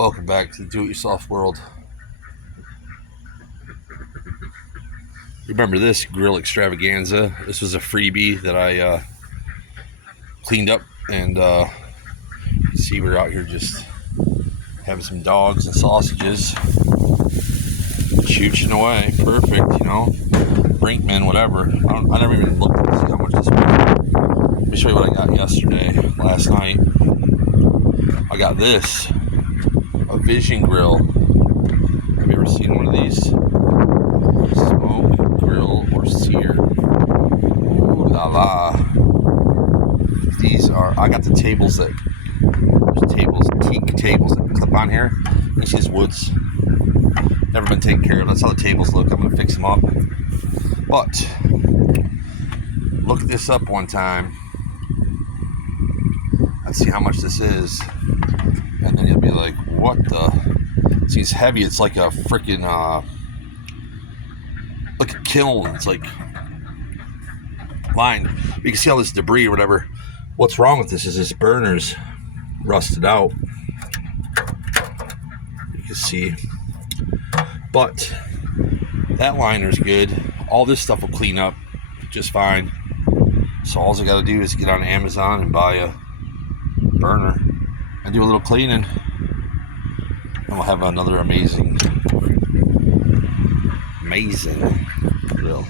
Welcome back to the do-it-yourself world. You remember this grill extravaganza? This was a freebie that I cleaned up, and see, we're out here just having some dogs and sausages, shooting away. Perfect, you know. Brinkman, whatever. I never even looked to see how much this was. Let me show you what I got last night. I got this, a Vision grill. Have you ever seen one of these? Smoke, grill, or sear. Ooh la la. These are, I got the tables that, teak tables that clip on here. This is woods. Never been taken care of. That's how the tables look. I'm going to fix them up. But, look this up one time. Let's see how much this is. And then you'll be like, what the? See, it's heavy. It's like a freaking, like a kiln. It's like lined. You can see all this debris or whatever. What's wrong with this is this burner's rusted out. You can see. But that liner's good. All this stuff will clean up just fine. So all I got to do is get on Amazon and buy a burner and do a little cleaning. And we'll have another amazing grill.